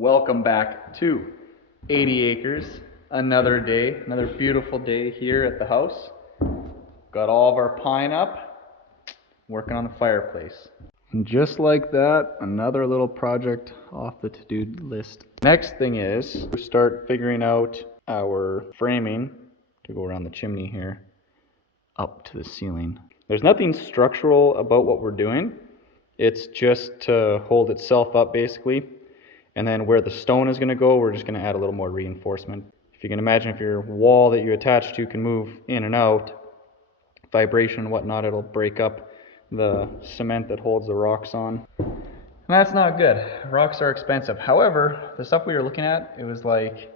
Welcome back to 80 acres. Another day, another beautiful day here at the house. Got all of our pine up, working on the fireplace. And just like that, another little project off the to-do list. Next thing is we start figuring out our framing to go around the chimney here up to the ceiling. There's nothing structural about what we're doing. It's just to hold itself up basically. And then where the stone is going to go, we're just going to add a little more reinforcement. If you can imagine, if your wall that you attach to can move in and out, vibration and whatnot, it'll break up the cement that holds the rocks on. And that's not good. Rocks are expensive. However, the stuff we were looking at, it was like,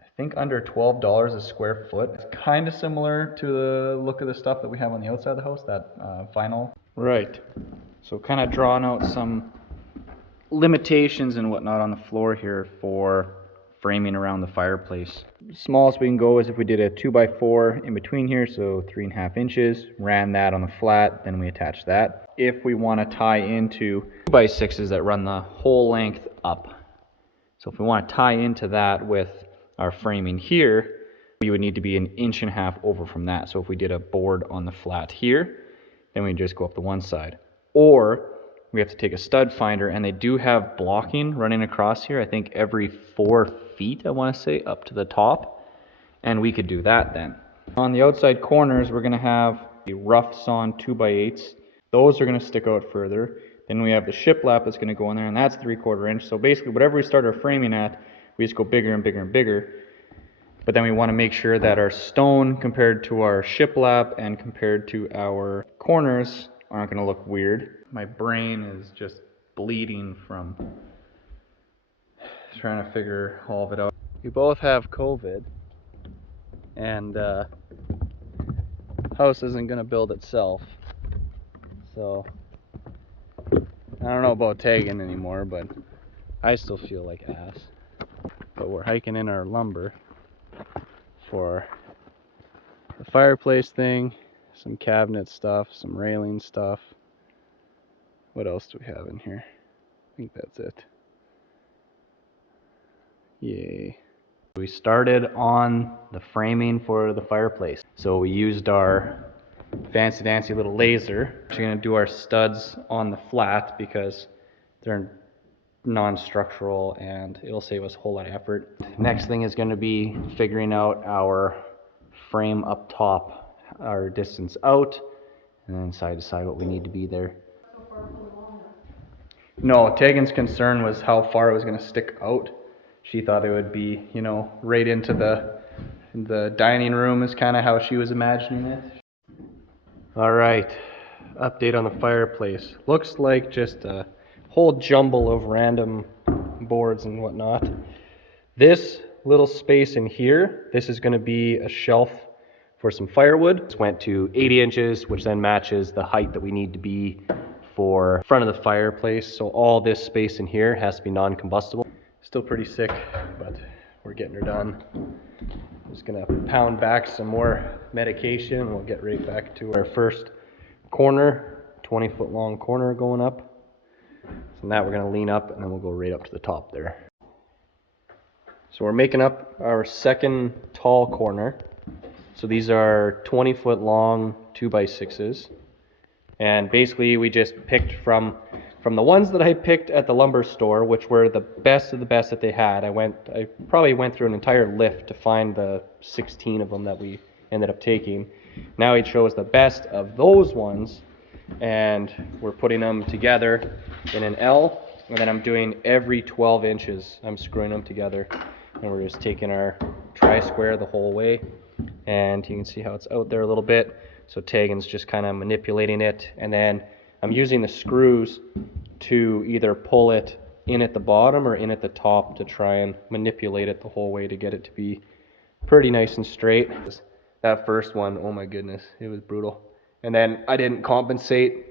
I think under $12 a square foot. It's kind of similar to the look of the stuff that we have on the outside of the house, that vinyl. Right. So kind of drawing out some limitations and whatnot on the floor here for framing around the fireplace. Smallest we can go is if we did a 2x4 in between here, so 3.5 inches, ran that on the flat, then we attach that. If we want to tie into 2x6s that run the whole length up, so if we want to tie into that with our framing here, we would need to be 1.5 inches over from that. So if we did a board on the flat here, then we just go up the one side. Or we have to take a stud finder, and they do have blocking running across here, I think every 4 feet, I want to say, up to the top, and we could do that then. On the outside corners, we're going to have the rough sawn 2x8s. Those are going to stick out further. Then we have the shiplap that's going to go in there, and that's 3/4 inch. So basically, whatever we start our framing at, we just go bigger and bigger and bigger. But then we want to make sure that our stone compared to our shiplap and compared to our corners aren't going to look weird. My brain is just bleeding from trying to figure all of it out. We both have COVID, and house isn't going to build itself. So I don't know about tagging anymore, but I still feel like ass. But we're hiking in our lumber for the fireplace thing, some cabinet stuff, some railing stuff. What else do we have in here? I think that's it. Yay. We started on the framing for the fireplace. So we used our fancy dancy little laser. We're going to do our studs on the flat because they're non-structural and it'll save us a whole lot of effort. Next thing is going to be figuring out our frame up top, our distance out, and then side to side what we need to be there. No, Tegan's concern was how far it was going to stick out. She thought it would be, you know, right into the dining room is kind of how she was imagining it. All right, update on the fireplace. Looks like just a whole jumble of random boards and whatnot. This little space in here, this is going to be a shelf for some firewood. This went to 80 inches, which then matches the height that we need to be for front of the fireplace. So all this space in here has to be non-combustible. Still pretty sick, but we're getting her done. I'm just gonna pound back some more medication and we'll get right back to our first corner, 20-foot long corner going up. So now we're gonna lean up and then we'll go right up to the top there. So we're making up our second tall corner. So these are 20-foot long 2x6s. And basically we just picked from the ones that I picked at the lumber store, which were the best of the best that they had. I probably went through an entire lift to find the 16 of them that we ended up taking. Now he chose the best of those ones, and we're putting them together in an L, and then I'm doing every 12 inches. I'm screwing them together, and we're just taking our tri-square the whole way, and you can see how it's out there a little bit. So Tegan's just kind of manipulating it, and then I'm using the screws to either pull it in at the bottom or in at the top to try and manipulate it the whole way to get it to be pretty nice and straight. That first one, oh my goodness, it was brutal. And then I didn't compensate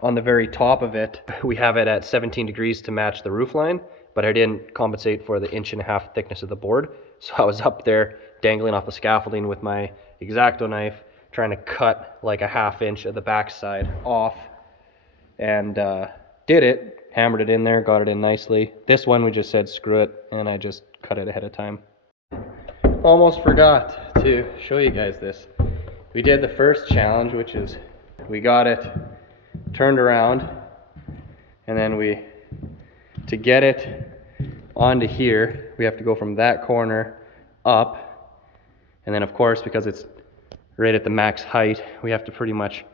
on the very top of it. We have it at 17 degrees to match the roof line, but I didn't compensate for the 1.5 inch thickness of the board. So I was up there dangling off the scaffolding with my X-Acto knife, trying to cut like a 1/2 inch of the backside off, and did it, hammered it in there, got it in nicely. This one we just said screw it, and I just cut it ahead of time. Almost forgot to show you guys this. We did the first challenge, which is we got it turned around, and then to get it onto here, we have to go from that corner up, and then of course, because it's right at the max height, we have to pretty much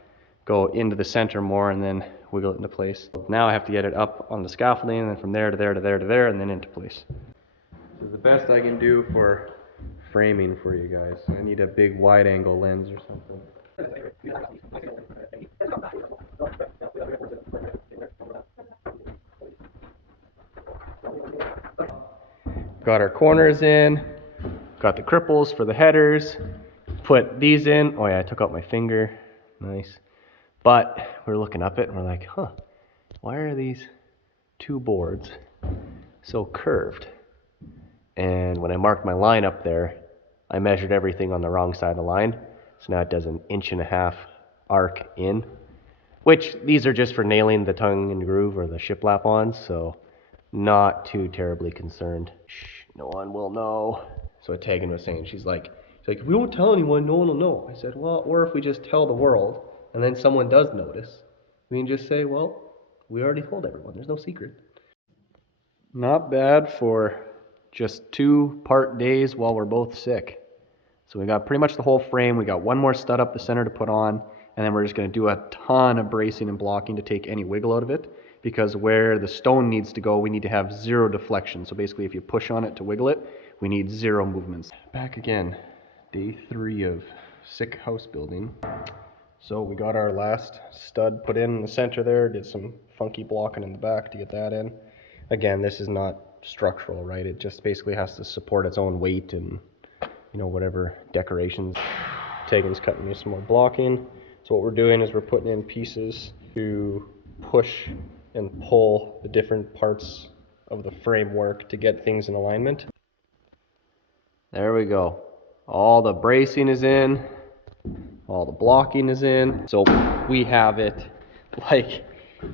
go into the center more and then wiggle it into place. Now I have to get it up on the scaffolding, and then from there to there to there to there, and then into place. This is the best I can do for framing for you guys. I need a big wide angle lens or something. Got our corners in, got the cripples for the headers, put these in. Oh yeah, I took out my finger, nice. But we're looking up it and we're like, huh, why are these two boards so curved? And when I marked my line up there, I measured everything on the wrong side of the line. So now it does an 1.5 inch arc in, which these are just for nailing the tongue and groove or the shiplap on, so not too terribly concerned. Shh, no one will know. So what Tegan was saying, she's like, if we don't tell anyone, no one will know. I said, well, or if we just tell the world and then someone does notice, we can just say, well, we already told everyone, there's no secret. Not bad for just 2 days while we're both sick. So we got pretty much the whole frame. We got one more stud up the center to put on, and then we're just going to do a ton of bracing and blocking to take any wiggle out of it, because where the stone needs to go, we need to have 0 deflection. So basically if you push on it to wiggle it, we need 0 movements. Back again, day 3 of sick house building. So we got our last stud put in the center there, did some funky blocking in the back to get that in. Again, this is not structural, right? It just basically has to support its own weight and, you know, whatever decorations. Tegan's cutting me some more blocking. So what we're doing is we're putting in pieces to push and pull the different parts of the framework to get things in alignment. There we go. All the bracing is in, all the blocking is in. So we have it like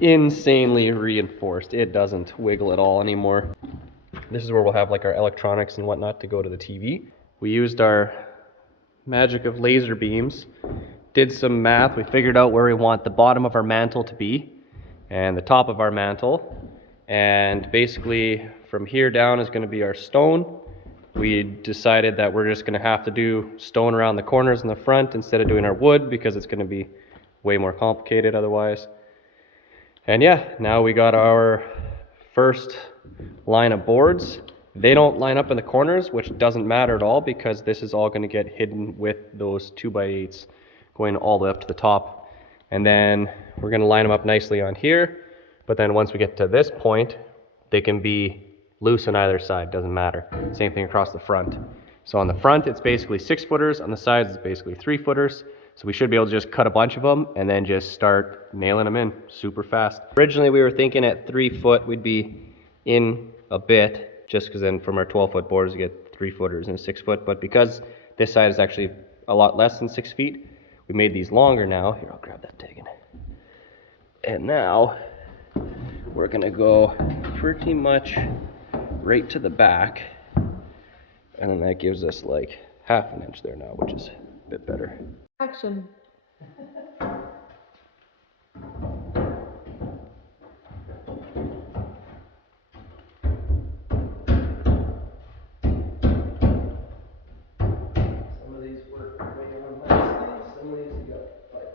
insanely reinforced. It doesn't wiggle at all anymore. This is where we'll have like our electronics and whatnot to go to the TV. We used our magic of laser beams, did some math. We figured out where we want the bottom of our mantle to be and the top of our mantle. And basically from here down is going to be our stone. We decided that we're just going to have to do stone around the corners in the front instead of doing our wood, because it's going to be way more complicated otherwise. And yeah, now we got our first line of boards. They don't line up in the corners, which doesn't matter at all, because this is all going to get hidden with those 2x8s going all the way up to the top. And then we're going to line them up nicely on here. But then once we get to this point, they can be loose on either side, doesn't matter. Same thing across the front. So on the front, it's basically 6-footers. On the sides, it's basically 3-footers. So we should be able to just cut a bunch of them and then just start nailing them in super fast. Originally, we were thinking at 3 foot, we'd be in a bit, just because then from our 12-foot boards, we get 3-footers and a 6-foot. But because this side is actually a lot less than 6 feet, we made these longer now. Here, I'll grab that Tegan. And now we're gonna go pretty much right to the back. And then that gives us like 1/2 inch there now, which is a bit better. Action. Some of these work way more nicely, some of these you got to fight.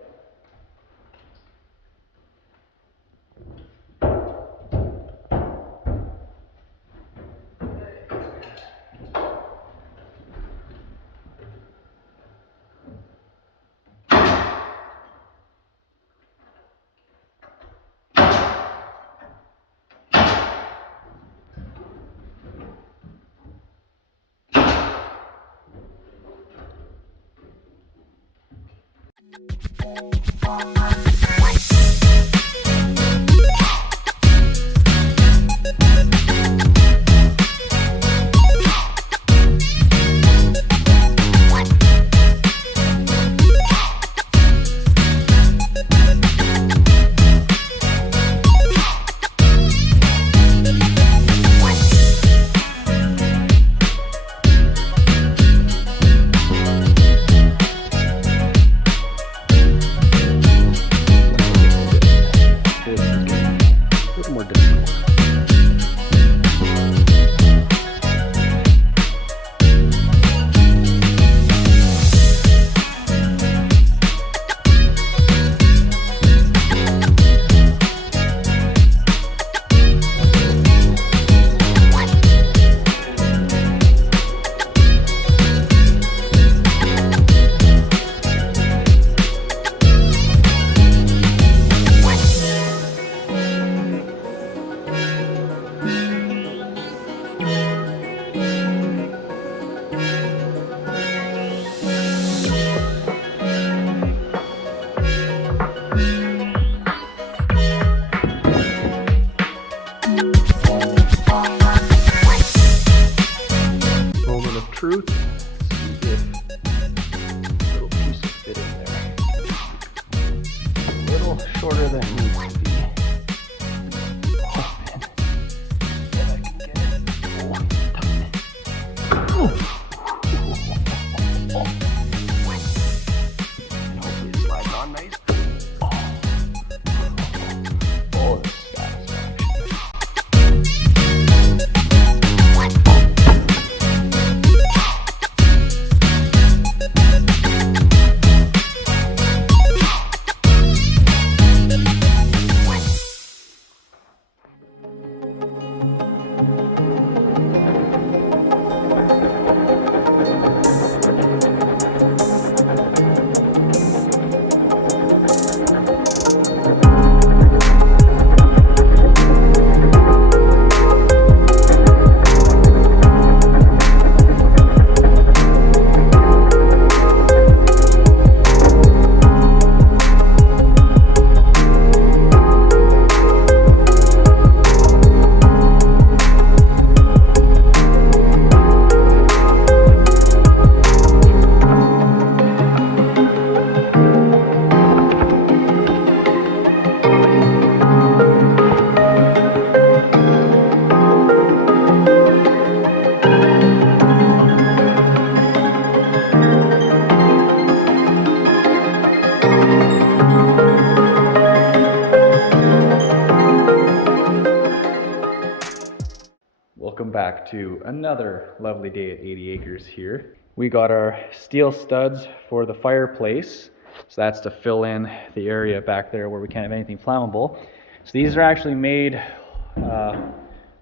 Welcome back to another lovely day at 80 Acres here. We got our steel studs for the fireplace. So that's to fill in the area back there where we can't have anything flammable. So these are actually made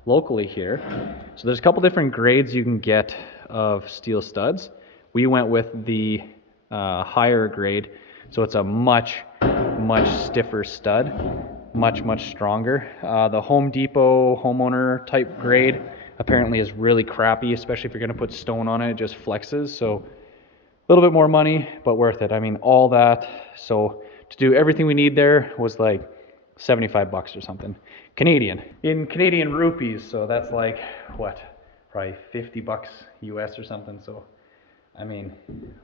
locally here. So there's a couple different grades you can get of steel studs. We went with the higher grade. So it's a much stiffer stud. Much stronger. The Home Depot homeowner type grade apparently is really crappy, especially if you're going to put stone on it. It just flexes. So a little bit more money, but worth it. I mean, all that. So to do everything we need there was like $75 or something Canadian, in Canadian rupees. So that's like what, probably $50 US or something. So I mean,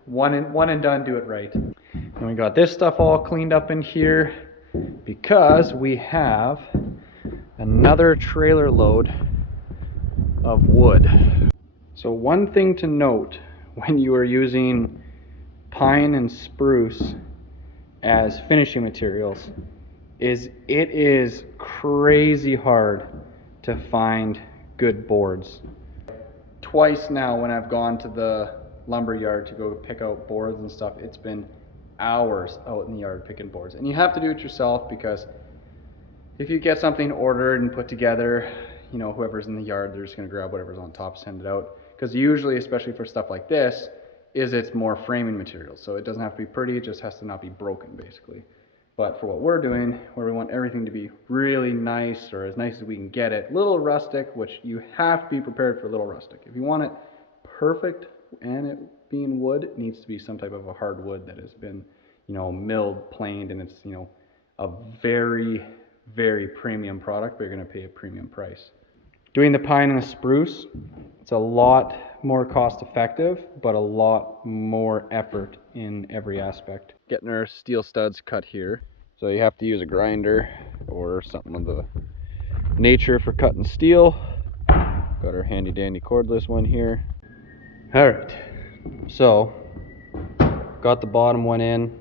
one and done, do it right. And we got this stuff all cleaned up in here because we have another trailer load of wood. So one thing to note when you are using pine and spruce as finishing materials is it is crazy hard to find good boards. Twice now when I've gone to the lumber yard to go pick out boards and stuff, it's been hours out in the yard picking boards. And you have to do it yourself, because if you get something ordered and put together, you know, whoever's in the yard, they're just going to grab whatever's on top, send it out. Because usually, especially for stuff like this, it's more framing material. So it doesn't have to be pretty, it just has to not be broken, basically. But for what we're doing, where we want everything to be really nice, or as nice as we can get it, little rustic, which you have to be prepared for a little rustic. If you want it perfect and it being wood, it needs to be some type of a hardwood that has been, you know, milled, planed, and it's, you know, a very premium product, but you're going to pay a premium price. Doing the pine and the spruce, it's a lot more cost effective, but a lot more effort in every aspect. Getting our steel studs cut here, so you have to use a grinder or something of the nature for cutting steel. Got our handy dandy cordless one here. All right, so got the bottom one in.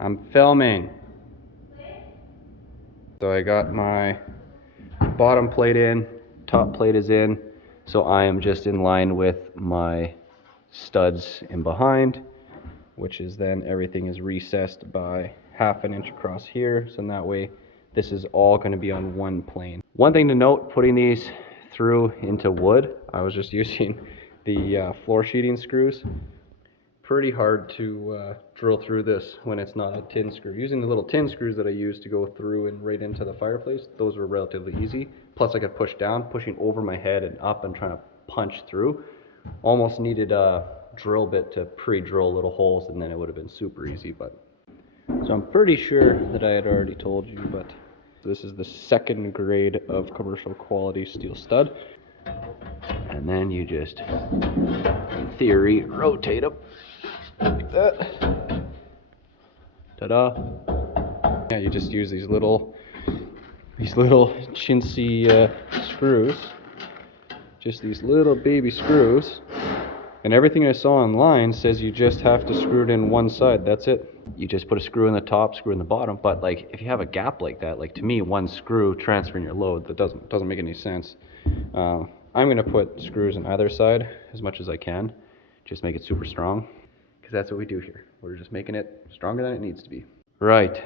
I'm filming. So I got my bottom plate in, top plate is in, so I am just in line with my studs in behind, which is then everything is recessed by ½ inch across here, so in that way this is all going to be on one plane. One thing to note, putting these through into wood, I was just using the floor sheeting screws. Pretty hard to drill through this when it's not a tin screw. Using the little tin screws that I use to go through and right into the fireplace, those were relatively easy. Plus I could push down, pushing over my head and up and trying to punch through. Almost needed a drill bit to pre-drill little holes, and then it would have been super easy. But so I'm pretty sure that I had already told you, but this is the second grade of commercial quality steel stud. And then you just, in theory, rotate them like that. Ta-da. Yeah, you just use these little chintzy screws. Just these little baby screws. And everything I saw online says you just have to screw it in one side. That's it. You just put a screw in the top, screw in the bottom. But like, if you have a gap like that, like to me, one screw transferring your load, that doesn't make any sense. I'm gonna put screws on either side as much as I can, just make it super strong, because that's what we do here. We're just making it stronger than it needs to be. Right,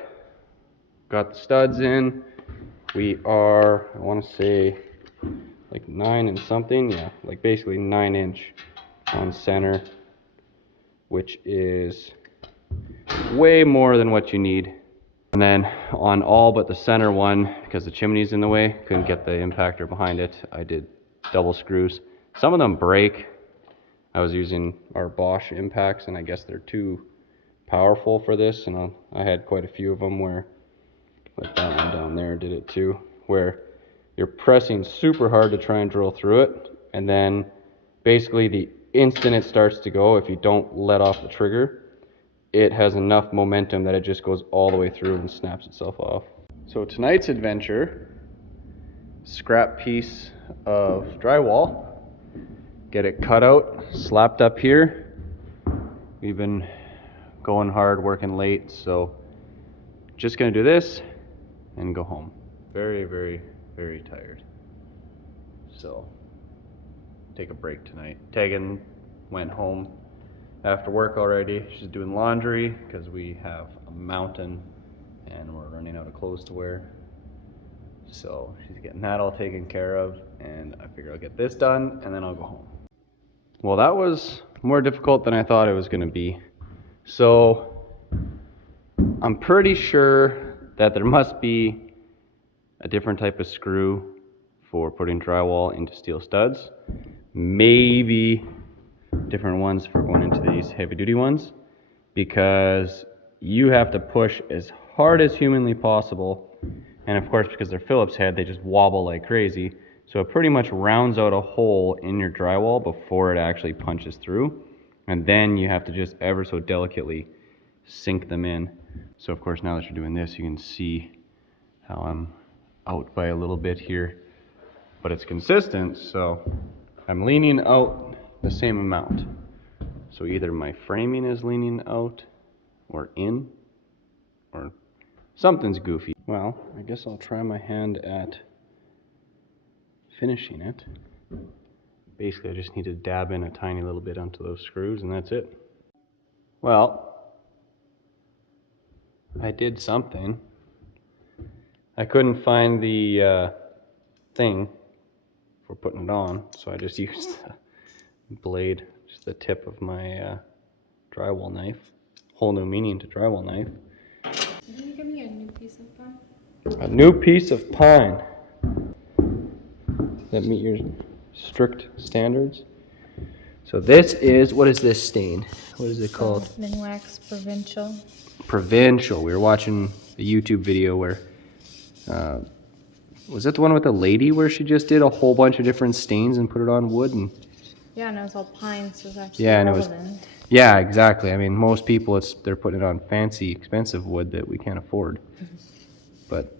got the studs in. We are, I want to say, like 9 and something. Yeah, like basically 9 inch on center, which is way more than what you need. And then on all but the center one, because the chimney's in the way, couldn't get the impactor behind it, I did double screws. Some of them break. I was using our Bosch impacts, and I guess they're too powerful for this, and I had quite a few of them where, like that one down there did it too, where you're pressing super hard to try and drill through it, and then basically the instant it starts to go, if you don't let off the trigger, it has enough momentum that it just goes all the way through and snaps itself off. So tonight's adventure, scrap piece of drywall, get it cut out, slapped up here. We've been going hard, working late, so just gonna do this and go home. very, very, very tired. So, take a break tonight. Tegan went home after work already. She's doing laundry because we have a mountain and we're running out of clothes to wear. So she's getting that all taken care of, and I figure I'll get this done and then I'll go home. Well, that was more difficult than I thought it was going to be. So I'm pretty sure that there must be a different type of screw for putting drywall into steel studs. Maybe different ones for going into these heavy duty ones, because you have to push as hard as humanly possible. And of course, because they're Phillips head, they just wobble like crazy. So it pretty much rounds out a hole in your drywall before it actually punches through. And then you have to just ever so delicately sink them in. So of course, now that you're doing this, you can see how I'm out by a little bit here. But it's consistent, so I'm leaning out the same amount. So either my framing is leaning out or in, or something's goofy. Well, I guess I'll try my hand at finishing it. Basically, I just need to dab in a tiny little bit onto those screws and that's it. Well, I did something. I couldn't find the thing for putting it on, so I just used the blade, just the tip of my drywall knife. Whole new meaning to drywall knife. Can you give me a new piece of pine? A new piece of pine. That meet your strict standards? So this is, what is this stain? What is it called? Minwax Provincial. Provincial. We were watching a YouTube video where, was that the one with the lady where she just did a whole bunch of different stains and put it on wood? And Yeah, and it was all pine, so it's actually yeah, and it was, relevant. yeah, exactly. I mean, most people, they're putting it on fancy, expensive wood that we can't afford. But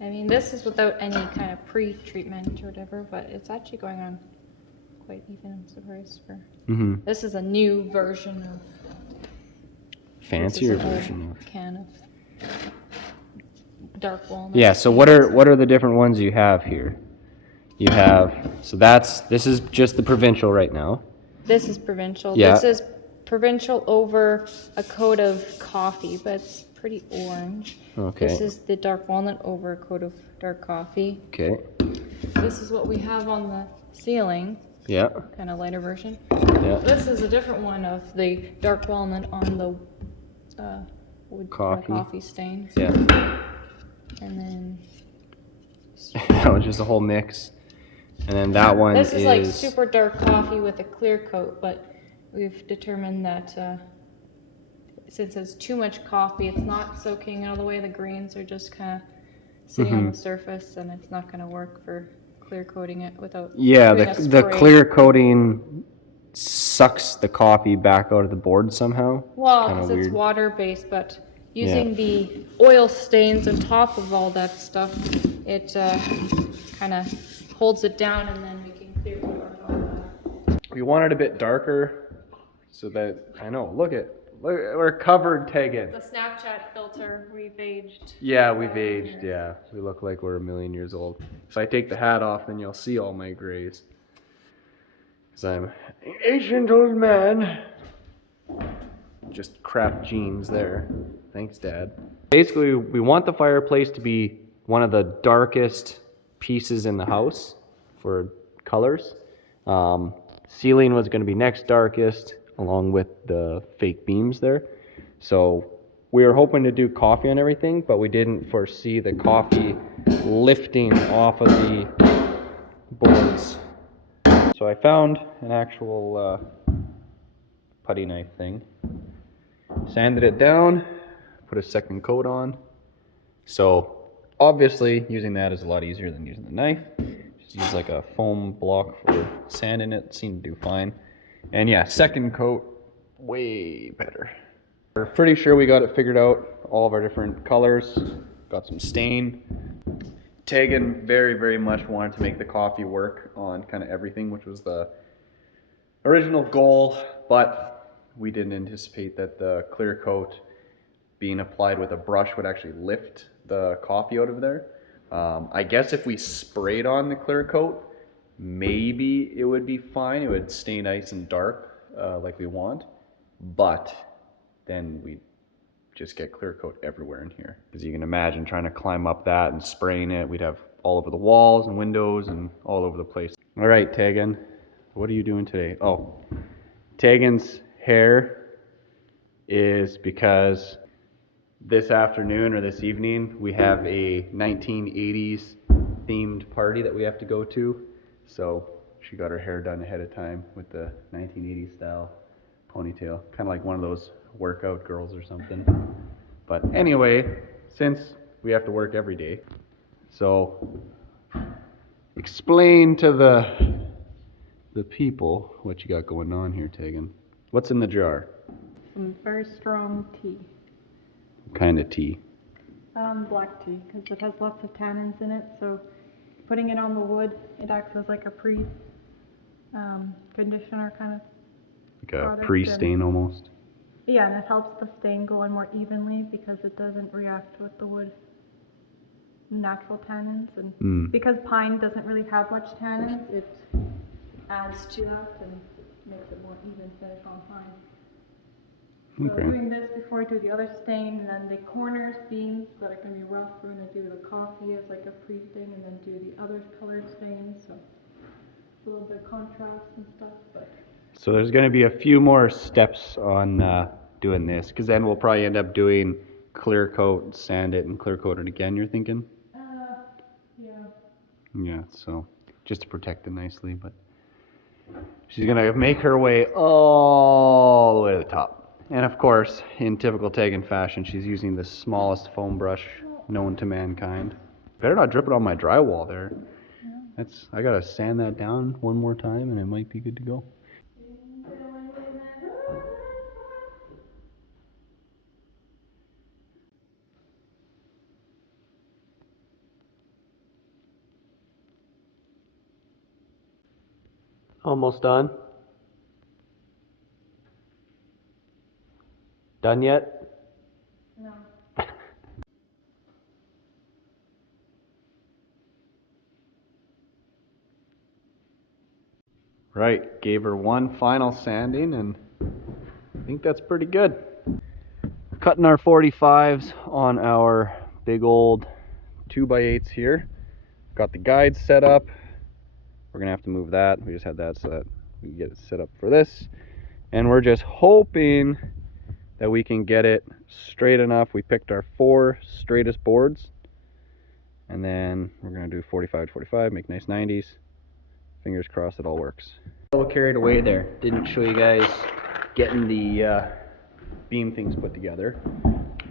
I mean, this is without any kind of pre-treatment or whatever, but it's actually going on quite even. I'm surprised for. This is a new version of. fancier this is an old version of. can of dark walnut. Yeah. So what are the different ones you have here? You have, so this is just the provincial right now. This is provincial. Yeah. This is provincial over a coat of coffee, but it's pretty orange. Okay. This is the dark walnut over a coat of dark coffee. Okay. This is what we have on the ceiling, Yeah. kind of lighter version. Yeah. This is a different one of the dark walnut on the wood coffee stain. Yeah. And then That was just a whole mix. And then that one this is like super dark coffee with a clear coat, but we've determined that since it's too much coffee, it's not soaking all the way. The grains are just kind of sitting on the surface, and it's not going to work for clear coating it without. Yeah, doing a the spray. clear coating sucks the coffee back out of the board somehow. Well, Kinda because it's weird. water-based, but using the oil stains on top of all that stuff, it kind of holds it down, and then we can clear coat our We want it a bit darker, so that look, we're covered, Tegan. The Snapchat filter, we've aged. Yeah, we've aged. Yeah, we look like we're a million years old. If I take the hat off, then you'll see all my grays. Because I'm an ancient old man. Just crap jeans there. Thanks, Dad. Basically, we want the fireplace to be one of the darkest pieces in the house for colors. Ceiling was going to be next darkest, along with the fake beams there. So we were hoping to do coffee on everything, but we didn't foresee the coffee lifting off of the boards. So I found an actual putty knife thing, sanded it down, put a second coat on. So obviously using that is a lot easier than using the knife. Just use like a foam block for sanding it, seemed to do fine. And yeah, second coat, way better. We're pretty sure we got it figured out, all of our different colors, got some stain. Tegan very, very much wanted to make the coffee work on kind of everything, which was the original goal, but we didn't anticipate that the clear coat being applied with a brush would actually lift the coffee out of there. I guess if we sprayed on the clear coat, maybe it would be fine. It would stay nice and dark like we want, but then we'd just get clear coat everywhere in here. As you can imagine, trying to climb up that and spraying it, we'd have all over the walls and windows and all over the place. All right, Tegan, what are you doing today? Oh, Tegan's hair is because this afternoon or this evening we have a 1980s themed party that we have to go to. So she got her hair done ahead of time with the 1980s style ponytail, kind of like one of those workout girls or something. But anyway, since we have to work every day, so explain to the people what you got going on here, Tegan. What's in the jar? Some very strong tea. What kind of tea? Black tea, because it has lots of tannins in it, so putting it on the wood, it acts as like a conditioner kind of. Like a product, pre-stain almost? Yeah, and it helps the stain go in more evenly because it doesn't react with the wood natural tannins, and because pine doesn't really have much tannins, it adds to that and makes it more even finish on pine. So Okay. doing this before I do the other stain, and then the corners, beams that are going to be rough, we're going to do the coffee as like a pre-stain, and then do the other colored stains, so it's a little bit of contrast and stuff, but... So there's going to be a few more steps on doing this, because then we'll probably end up doing clear coat, sand it, and clear coat it again, you're thinking? Yeah. Yeah, so just to protect it nicely, but she's going to make her way all the way to the top. And of course, in typical Tegan fashion, she's using the smallest foam brush known to mankind. Better not drip it on my drywall there. I gotta sand that down one more time and it might be good to go. Almost done. Done yet? No. Right, gave her one final sanding and I think that's pretty good. Cutting our 45s on our big old 2x8s here. Got the guides set up. We're gonna have to move that. We just had that so that we can get it set up for this. And we're just hoping that we can get it straight enough. We picked our 4 straightest boards. And then we're gonna do 45 to 45, make nice 90s. Fingers crossed it all works. A little carried away there. Didn't show you guys getting the beam things put together.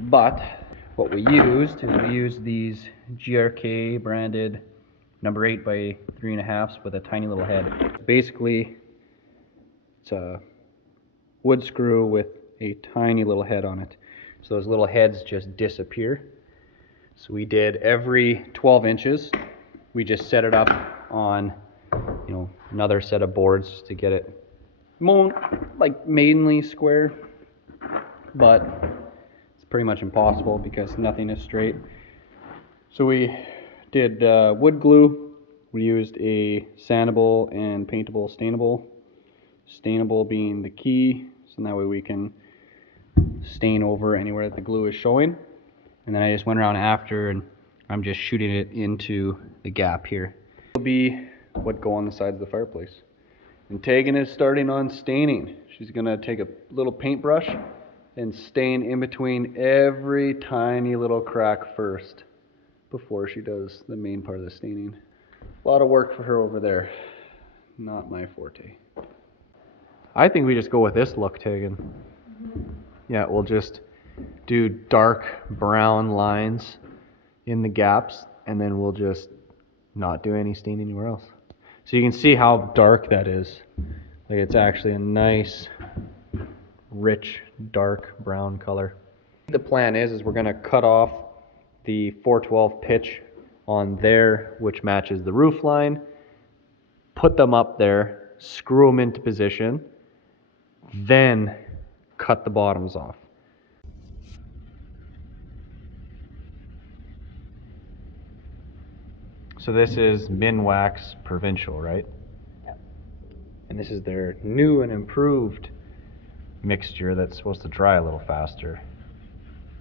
But what we used is we used these GRK branded number 8 by 3.5s with a tiny little head. Basically, it's a wood screw with a tiny little head on it. So those little heads just disappear. So we did every 12 inches. We just set it up on, another set of boards to get it mainly square, but it's pretty much impossible because nothing is straight. So we did wood glue. We used a sandable and paintable stainable. Stainable being the key, so that way we can stain over anywhere that the glue is showing. And then I just went around after and I'm just shooting it into the gap here. This will be what go on the sides of the fireplace. And Tegan is starting on staining. She's gonna take a little paintbrush and stain in between every tiny little crack first before she does the main part of the staining. A lot of work for her over there. Not my forte. I think we just go with this look, Tegan. Yeah, we'll just do dark brown lines in the gaps and then we'll just not do any stain anywhere else. So you can see how dark that is. Like it's actually a nice, rich, dark brown color. The plan is we're gonna cut off the 412 pitch on there, which matches the roof line, put them up there, screw them into position, then cut the bottoms off. So this is Minwax Provincial, right? Yep. And this is their new and improved mixture that's supposed to dry a little faster.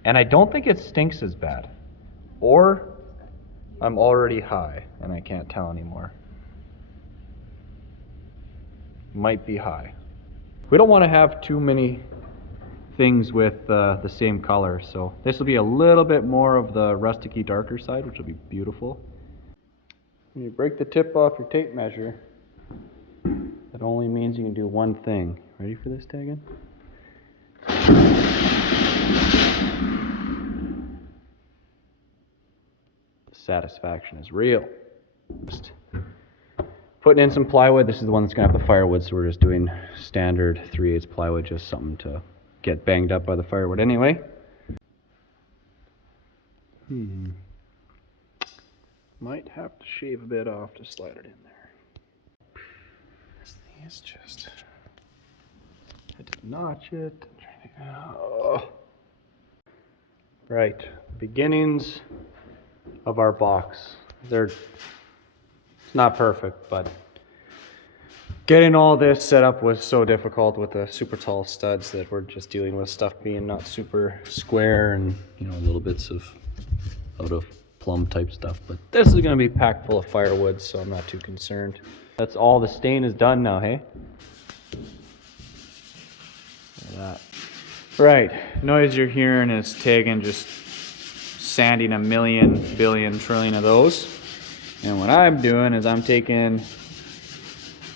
And I don't think it stinks as bad. Or I'm already high and I can't tell anymore. Might be high. We don't want to have too many things with the same color, so this will be a little bit more of the rusticy darker side, which will be beautiful. When you break the tip off your tape measure, that only means you can do one thing. Ready for this, Tegan? The satisfaction is real. Just putting in some plywood. This is the one that's gonna have the firewood, so we're just doing standard 3/8 plywood, just something to get banged up by the firewood anyway. Might have to shave a bit off to slide it in there. This thing is just, I did notch it. Oh. Right, beginnings of our box. It's not perfect, but getting all this set up was so difficult with the super tall studs that we're just dealing with stuff being not super square and, you know, little bits of out of plumb type stuff. But this is going to be packed full of firewood, so I'm not too concerned. That's all the stain is done now, hey? Look at that. Right, noise you're hearing is Tegan just sanding a million, billion, trillion of those. And what I'm doing is I'm taking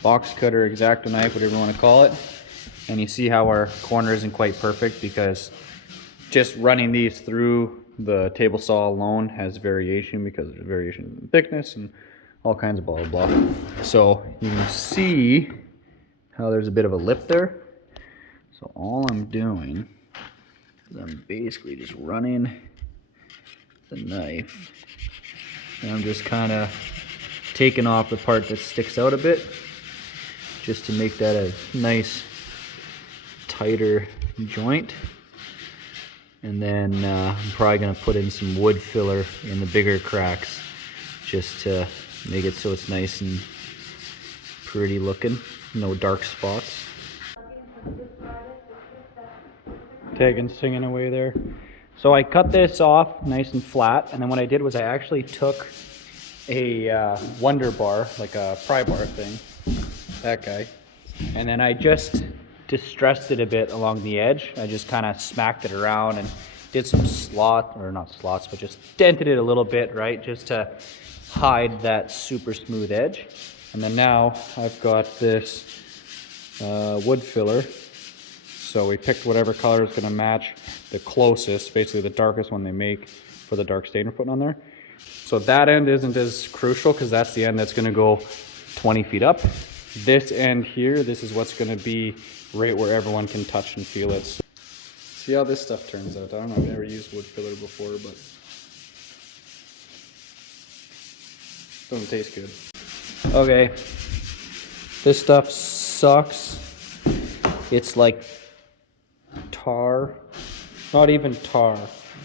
box cutter, X-Acto knife, whatever you want to call it, and you see how our corner isn't quite perfect because just running these through the table saw alone has variation because there's variation in thickness and all kinds of blah blah blah. So you can see how there's a bit of a lip there. So all I'm doing is I'm basically just running the knife and I'm just kind of taking off the part that sticks out a bit, just to make that a nice tighter joint. And then I'm probably going to put in some wood filler in the bigger cracks just to make it so it's nice and pretty looking, no dark spots. Tegan's singing away there. So I cut this off nice and flat, and then what I did was I actually took a Wonder Bar, like a pry bar thing, that guy, and then I just distressed it a bit along the edge. I just kind of smacked it around and did some not slots, but just dented it a little bit, right, just to hide that super smooth edge. And then now I've got this wood filler. So we picked whatever color is going to match the closest, basically the darkest one they make for the dark stain we're putting on there. So that end isn't as crucial because that's the end that's going to go 20 feet up. This end here, this is what's going to be right where everyone can touch and feel it. See how this stuff turns out. I don't know, I've never used wood filler before, but doesn't taste good. Okay, this stuff sucks. It's like tar, not even tar.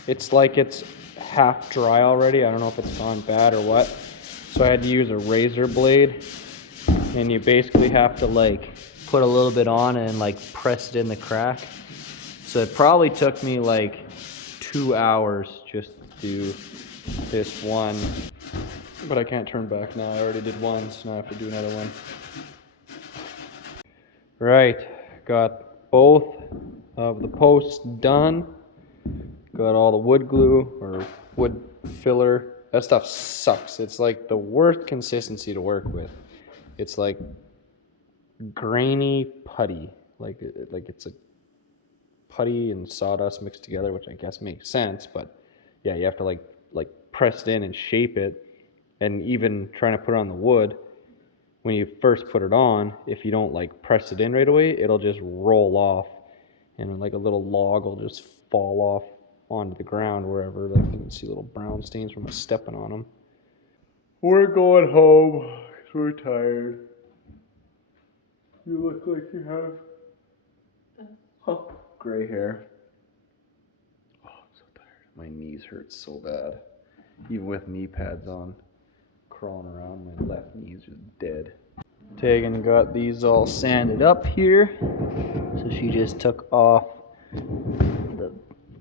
It's like it's half dry already. I don't know if it's gone bad or what. So I had to use a razor blade, and you basically have to like put a little bit on and like press it in the crack. So it probably took me like 2 hours just to do this one, but I can't turn back now. I already did one, so now I have to do another one. Right, got both of the posts done. Got all the wood glue or wood filler. That stuff sucks. It's like the worst consistency to work with. It's like grainy putty, like it's a putty and sawdust mixed together, which I guess makes sense. But yeah, you have to like press it in and shape it. And even trying to put it on the wood, when you first put it on, if you don't like press it in right away, it'll just roll off, and like a little log will just fall off onto the ground wherever. Like you can see little brown stains from us stepping on them. We're going home because we're tired. You look like you have gray hair. Oh, I'm so tired. My knees hurt so bad, even with knee pads on. crawling around. My left knee's just dead. Tegan got these all sanded up here. So she just took off the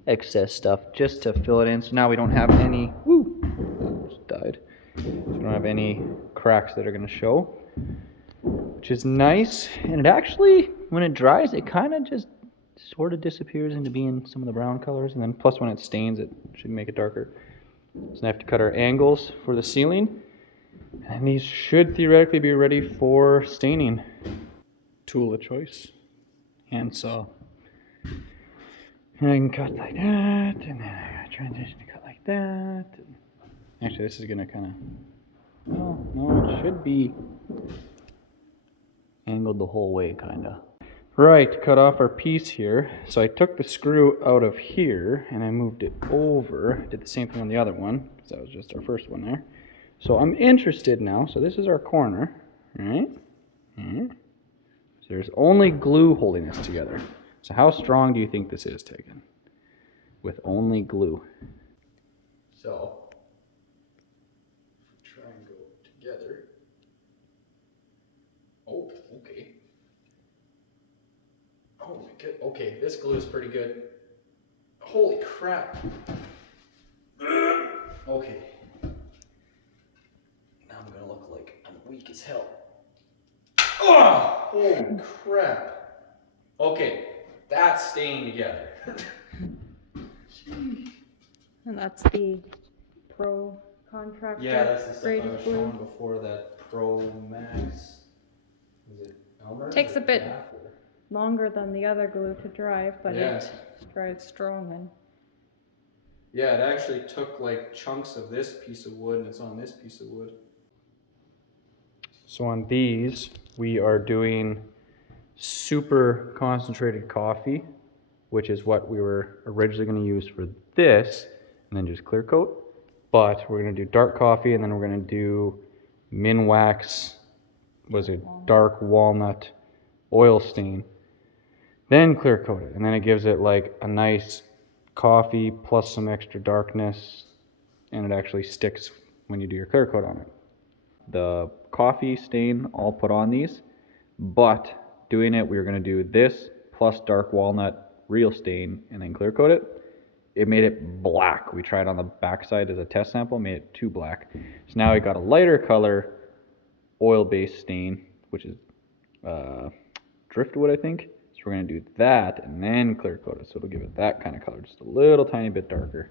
excess stuff just to fill it in. So now we don't have any, almost died. So we don't have any cracks that are gonna show, which is nice. And it actually, when it dries, it kind of just sort of disappears into being some of the brown colors. And then plus when it stains, it should make it darker. So now I have to cut our angles for the ceiling. And these should theoretically be ready for staining. Tool of choice, handsaw. And I can cut like that, and then I gotta transition to cut like that. Actually, this is gonna kind of, well, no, it should be angled the whole way, kinda. Right, cut off our piece here. So I took the screw out of here, and I moved it over. Did the same thing on the other one, because that was just our first one there. So I'm interested now, so this is our corner, right? So there's only glue holding this together. So how strong do you think this is, Tegan? With only glue. So, try and go together. Oh, okay. Oh my good. Okay, this glue is pretty good. Holy crap. Okay. Now I'm gonna look like I'm weak as hell. Oh, holy crap. Okay, that's staying together. And that's the Pro contractor. Yeah, that's the stuff I rated was glue. showing before, that Pro Max. Is it Elmer? Takes a bit Gap or- longer than the other glue to dry, but Yeah. it dried strong and Yeah, it actually took like chunks of this piece of wood and it's on this piece of wood. So on these, we are doing super concentrated coffee, which is what we were originally going to use for this, and then just clear coat. But we're going to do dark coffee, and then we're going to do Minwax, was it dark walnut oil stain, then clear coat it, and then it gives it like a nice coffee plus some extra darkness, and it actually sticks when you do your clear coat on it. The coffee stain I'll put on these, but doing it, we were going to do this plus dark walnut real stain and then clear coat it. It made it black. We tried on the backside as a test sample, made it too black. So now we got a lighter color oil-based stain, which is driftwood, I think. So we're going to do that and then clear coat it. So it'll give it that kind of color, just a little tiny bit darker.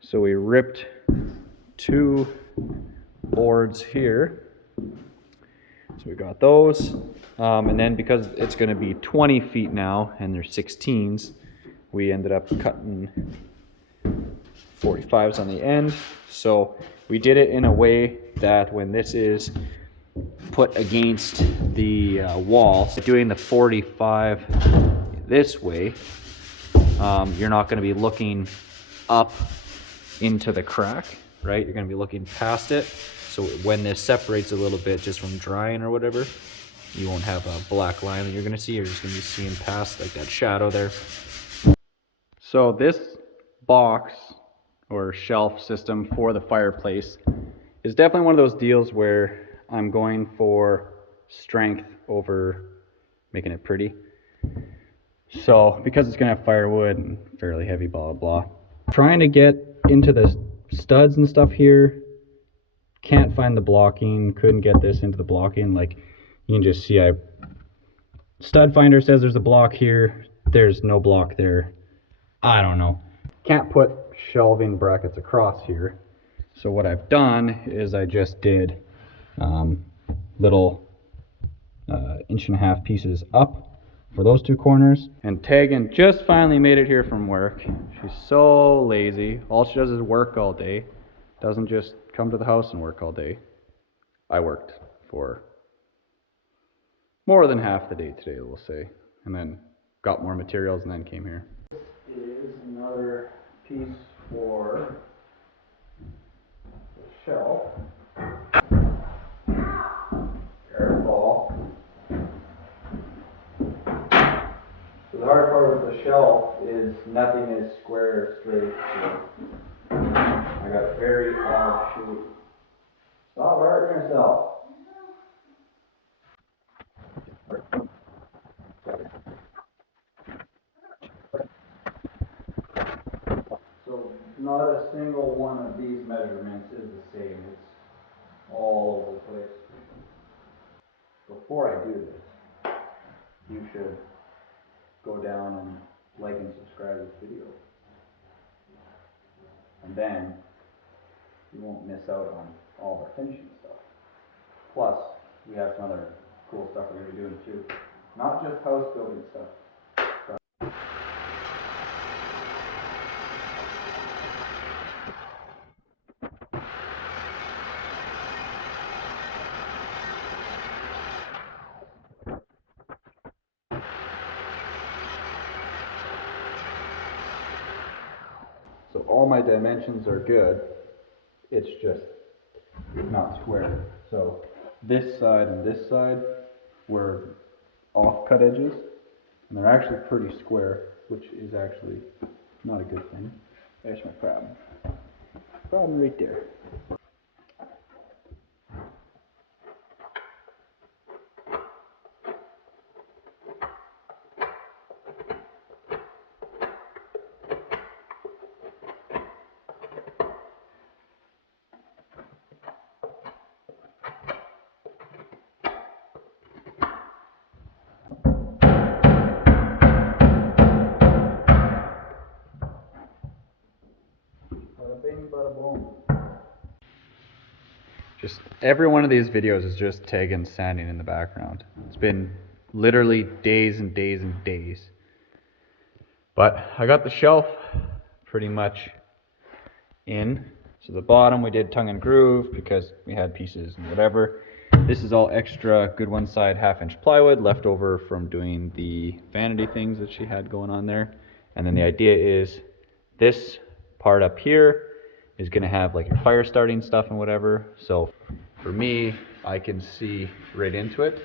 So we ripped 2 boards here. So we got those. And then because it's going to be 20 feet now and they're 16s, we ended up cutting 45s on the end. So we did it in a way that when this is put against the wall, so doing the 45 this way, you're not going to be looking up into the crack, right? You're going to be looking past it. So when this separates a little bit just from drying or whatever, you won't have a black line that you're going to see. You're just going to be seeing past like that shadow there. So this box or shelf system for the fireplace is definitely one of those deals where I'm going for strength over making it pretty. So because it's going to have firewood and fairly heavy, blah, blah, blah. Trying to get into the studs and stuff here. Can't find the blocking, couldn't get this into the blocking. Like you can just see, stud finder says there's a block here, there's no block there. I don't know. Can't put shelving brackets across here. So what I've done is I just did little 1.5 inch pieces up for those 2 corners. And Tegan just finally made it here from work. She's so lazy. All she does is work all day. Doesn't just come to the house and work all day. I worked for more than half the day today, we'll say, and then got more materials and then came here. This is another piece for the shelf. Careful. So the hard part with the shelf is nothing is square or straight. So I got a very odd shape. It's not partner yourself. So not a single one of these measurements is the same. It's all over the place. Before I do this, you should go down and like and subscribe to this video. And then you won't miss out on all of our finishing stuff. Plus, we have some other cool stuff we're going to be doing too. Not just house building stuff. So all my dimensions are good. It's just not square. So this side and this side were off cut edges, and they're actually pretty square, which is actually not a good thing. There's my problem. Problem right there. Bada bing, bada boom. Just every one of these videos is just Tegan standing in the background. It's been literally days and days and days. But I got the shelf pretty much in. So the bottom we did tongue and groove because we had pieces and whatever. This is all extra good one side 1/2 inch plywood left over from doing the vanity things that she had going on there. And then the idea is this part up here is going to have like your fire starting stuff and whatever. So for me, I can see right into it,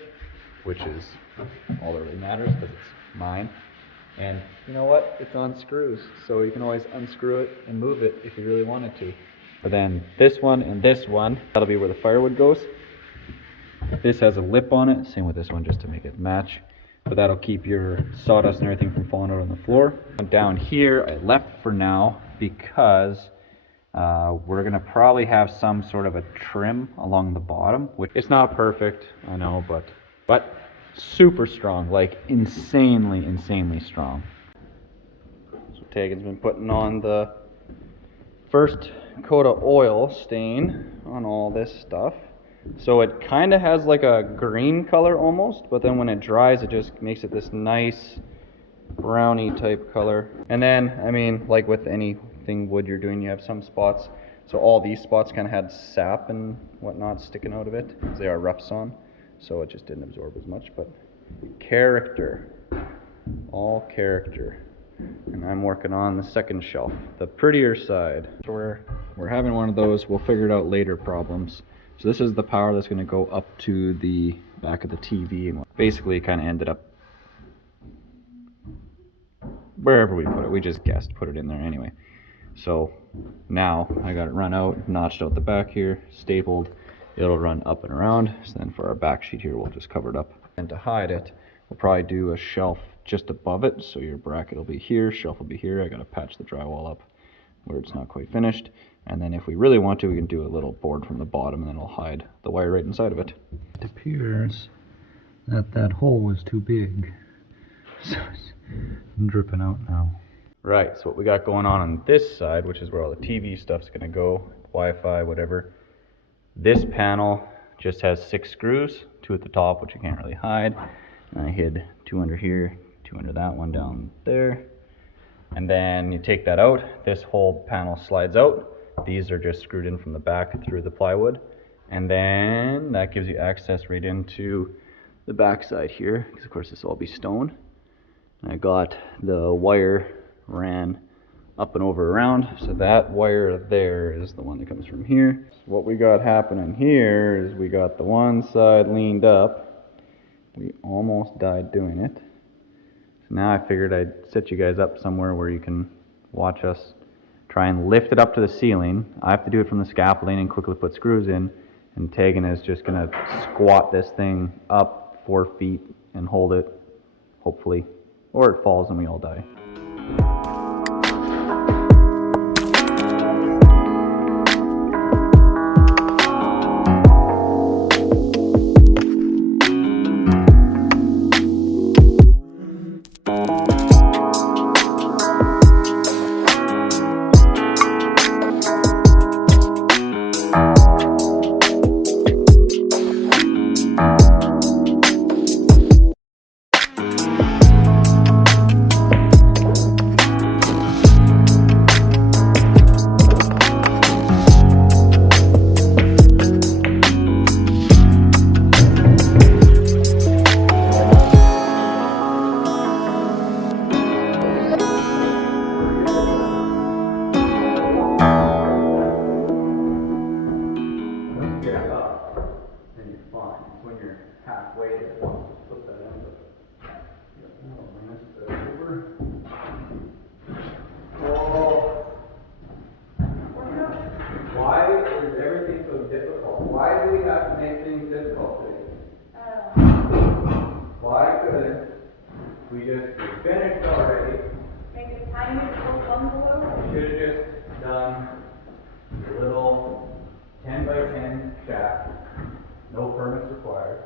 which is all that really matters because it's mine. And you know what? It's on screws, so you can always unscrew it and move it if you really wanted to. But then this one and this one, that'll be where the firewood goes. This has a lip on it, same with this one just to make it match. But that'll keep your sawdust and everything from falling out on the floor. And down here, I left for now because we're gonna probably have some sort of a trim along the bottom, which it's not perfect, I know, but super strong, like insanely strong. So Tegan's been putting on the first coat of oil stain on all this stuff. So it kind of has like a green color almost, but then when it dries, it just makes it this nice browny type color. And then, I mean, like with anything wood you're doing, you have some spots. So all these spots kind of had sap and whatnot sticking out of it, because they are rough sawn. So it just didn't absorb as much, but character, all character. And I'm working on the second shelf, the prettier side. So we're having one of those, we'll figure it out later problems. So this is the power that's going to go up to the back of the TV, and basically kind of ended up wherever we put it. We just guessed, put it in there anyway. So now I got it run out, notched out the back here, stapled. It'll run up and around. So then for our back sheet here, we'll just cover it up. And to hide it, we'll probably do a shelf just above it. So your bracket will be here, shelf will be here. I got to patch the drywall up where it's not quite finished. And then if we really want to, we can do a little board from the bottom and then it'll hide the wire right inside of it. It appears that that hole was too big, so it's dripping out now. Right, so what we got going on this side, which is where all the TV stuff's gonna go, Wi-Fi, whatever. This panel just has 6 screws, 2 at the top, which you can't really hide. And I hid 2 under here, 2 under that one down there. And then you take that out, this whole panel slides out. These are just screwed in from the back through the plywood. And then that gives you access right into the back side here, because of course this will all be stone. And I got the wire ran up and over around, so that wire there is the one that comes from here. So what we got happening here is we got the one side leaned up. We almost died doing it. So now I figured I'd set you guys up somewhere where you can watch us try and lift it up to the ceiling. I have to do it from the scaffolding and quickly put screws in, And Tegan is just gonna squat this thing up 4 feet and hold it, hopefully, or it falls and we all die. Why is everything so difficult? Why do we have to make things difficult today? Why couldn't we just be finished already? Make a tiny little bungalow. We should have just done a little 10 by 10 shack. No permits required.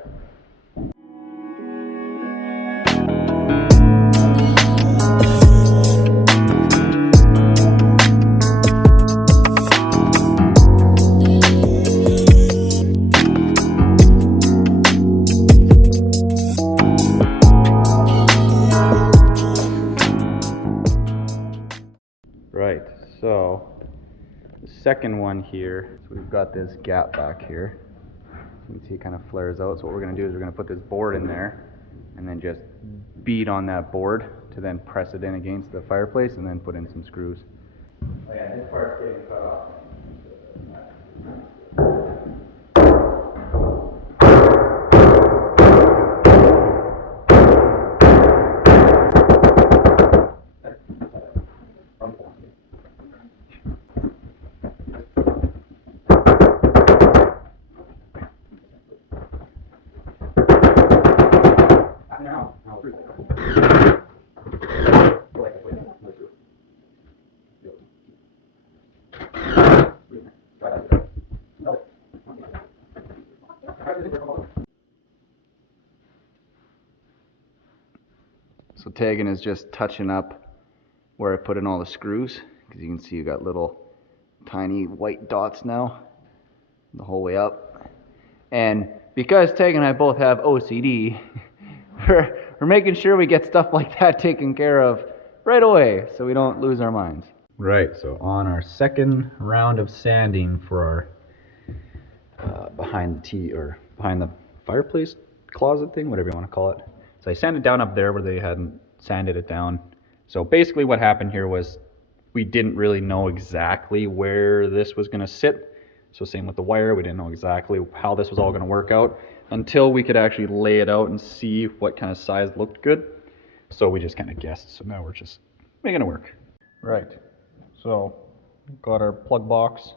Right, so the second one here, so we've got this gap back here. You can see it kind of flares out. So what we're going to do is we're going to put this board in there and then just beat on that board to then press it in against the fireplace and then put in some screws. Oh yeah, this part's getting cut off. So Tegan is just touching up where I put in all the screws, because you can see you got little tiny white dots now the whole way up. And because Tegan and I both have OCD, we're making sure we get stuff like that taken care of right away so we don't lose our minds. Right, so on our second round of sanding for our behind the fireplace closet thing, whatever you want to call it. So I sanded down up there where they hadn't sanded it down. So basically what happened here was we didn't really know exactly where this was going to sit. So same with the wire, we didn't know exactly how this was all going to work out until we could actually lay it out and see what kind of size looked good. So we just kind of guessed, so now we're just making it work. Right, so got our plug box,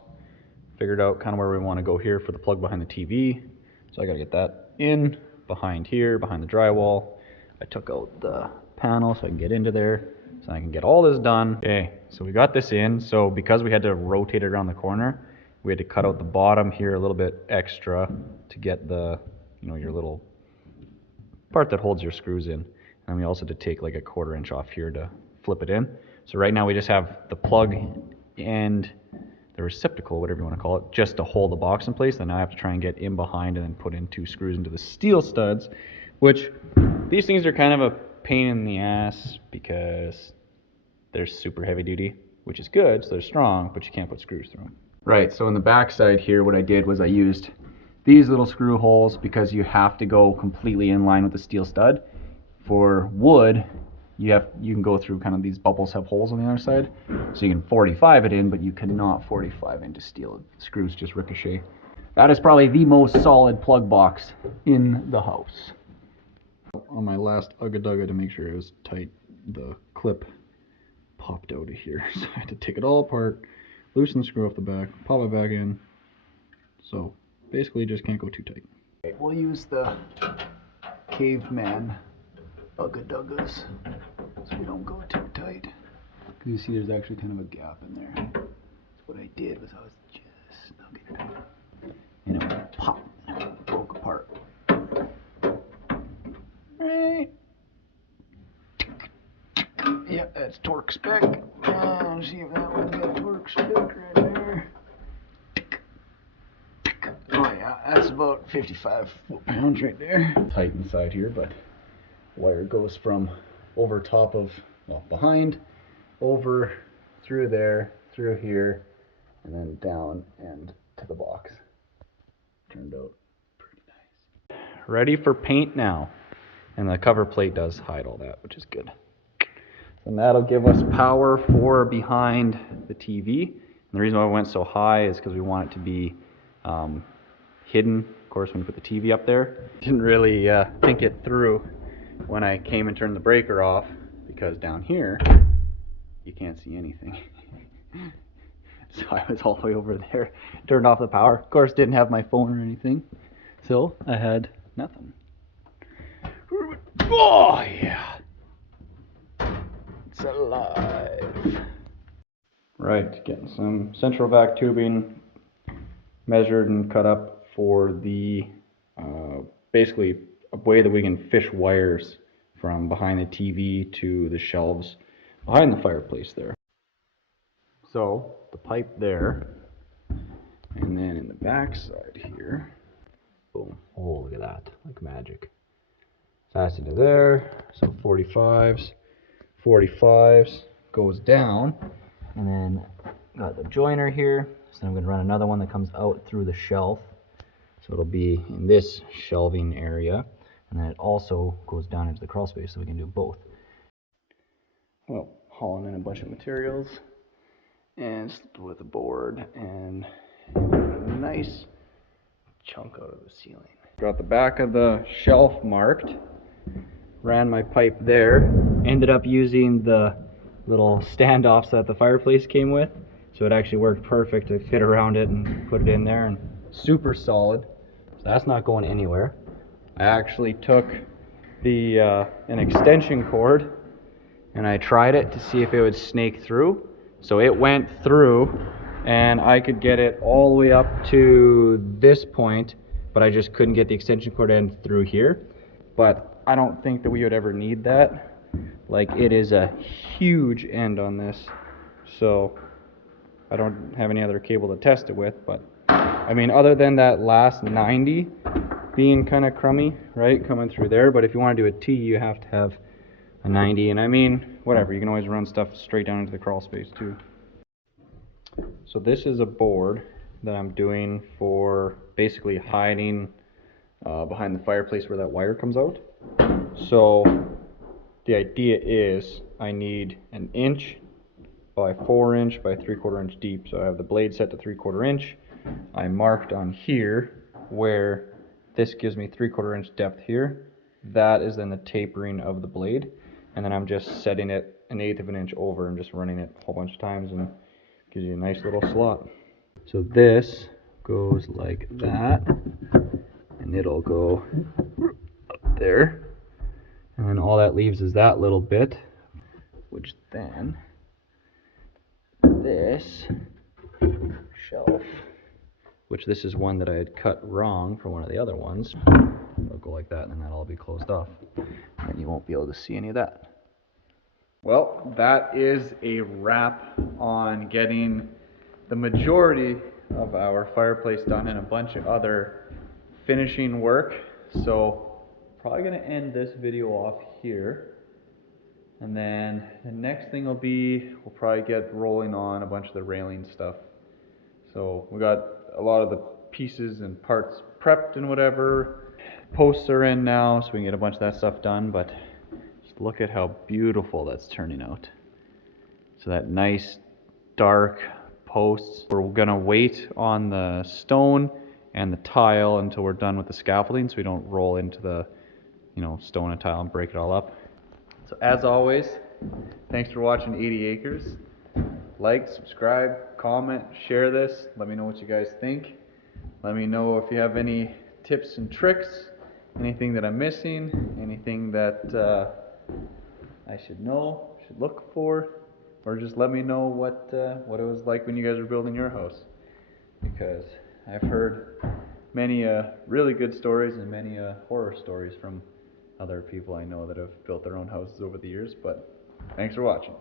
figured out kind of where we want to go here for the plug behind the TV. So I got to get that in behind here, behind the drywall. I took out the panel so I can get into there, so I can get all this done. Okay, so we got this in. So because we had to rotate it around the corner, we had to cut out the bottom here a little bit extra to get the, your little part that holds your screws in. And we also had to take like a 1/4 inch off here to flip it in. So right now we just have the plug and the receptacle, whatever you want to call it, just to hold the box in place. Then I have to try and get in behind and then put in 2 screws into the steel studs, which these things are kind of a pain in the ass because they're super heavy duty, which is good, so they're strong, but you can't put screws through them. Right, so in the back side here, what I did was I used these little screw holes because you have to go completely in line with the steel stud. For wood, you can go through kind of these bubbles have holes on the other side, so you can 45 it in, but you cannot 45 into steel. Screws just ricochet. That is probably the most solid plug box in the house. On my last ugga-dugga to make sure it was tight, the clip popped out of here, so I had to take it all apart, loosen the screw off the back, pop it back in. So basically just can't go too tight. We'll use the caveman ugga-duggas so we don't go too tight. Because you see there's actually kind of a gap in there. So what I did was I was just snugging it up. And it went pop, and it broke apart. Right. Yeah, that's torque spec. And see if that one's got torque spec right there. Oh yeah, that's about 55 foot-pounds right there. Tight inside here, but wire goes from over top of, well, behind, over, through there, through here, and then down and to the box. Turned out pretty nice. Ready for paint now. And the cover plate does hide all that, which is good. And that'll give us power for behind the TV. And the reason why we went so high is because we want it to be hidden, of course, when you put the TV up there. Didn't really think it through when I came and turned the breaker off, because down here, you can't see anything. So I was all the way over there, turned off the power. Of course, didn't have my phone or anything, so I had nothing. Oh yeah, it's alive. Right, getting some central vac tubing measured and cut up for the basically a way that we can fish wires from behind the TV to the shelves behind the fireplace there. So the pipe there, and then in the back side here, boom. Oh, look at that, like magic. That's into there, so 45s, goes down, and then got the joiner here, so I'm going to run another one that comes out through the shelf, so it'll be in this shelving area, and then it also goes down into the crawl space, so we can do both. Well, hauling in a bunch of materials, and with a board, and a nice chunk out of the ceiling. Got the back of the shelf marked. Ran my pipe there, ended up using the little standoffs that the fireplace came with, so it actually worked perfect to fit around it and put it in there, and super solid, so that's not going anywhere. I actually took the an extension cord and I tried it to see if it would snake through, so it went through and I could get it all the way up to this point, but I just couldn't get the extension cord end through here. But I don't think that we would ever need that. Like, it is a huge end on this, so I don't have any other cable to test it with. But I mean, other than that last 90 being kind of crummy, right, coming through there, but if you want to do a T, you have to have a 90, and I mean, whatever, you can always run stuff straight down into the crawl space too. So this is a board that I'm doing for basically hiding behind the fireplace where that wire comes out. So the idea is I need an 1" by 4" by 3/4 inch deep. So I have the blade set to 3/4 inch. I marked on here where this gives me 3/4 inch depth here. That is then the tapering of the blade. And then I'm just setting it 1/8 of an inch over and just running it a whole bunch of times, and gives you a nice little slot. So this goes like that, and it'll go up there, and then all that leaves is that little bit, which then this shelf, which this is one that I had cut wrong for one of the other ones, it'll go like that, and then that'll all be closed off, and you won't be able to see any of that. Well, that is a wrap on getting the majority of our fireplace done and a bunch of other finishing work. So probably going to end this video off here, and then the next thing will be we'll probably get rolling on a bunch of the railing stuff. So we got a lot of the pieces and parts prepped and whatever. Posts are in now, so we can get a bunch of that stuff done, but just look at how beautiful that's turning out. So that nice dark posts. We're gonna wait on the stone and the tile until we're done with the scaffolding, so we don't roll into the, stone and tile and break it all up. So as always, thanks for watching 80 Acres. Like, subscribe, comment, share this. Let me know what you guys think. Let me know if you have any tips and tricks, anything that I'm missing, anything that I should know, should look for, or just let me know what it was like when you guys were building your house. Because I've heard many really good stories and many horror stories from other people I know that have built their own houses over the years. But thanks for watching.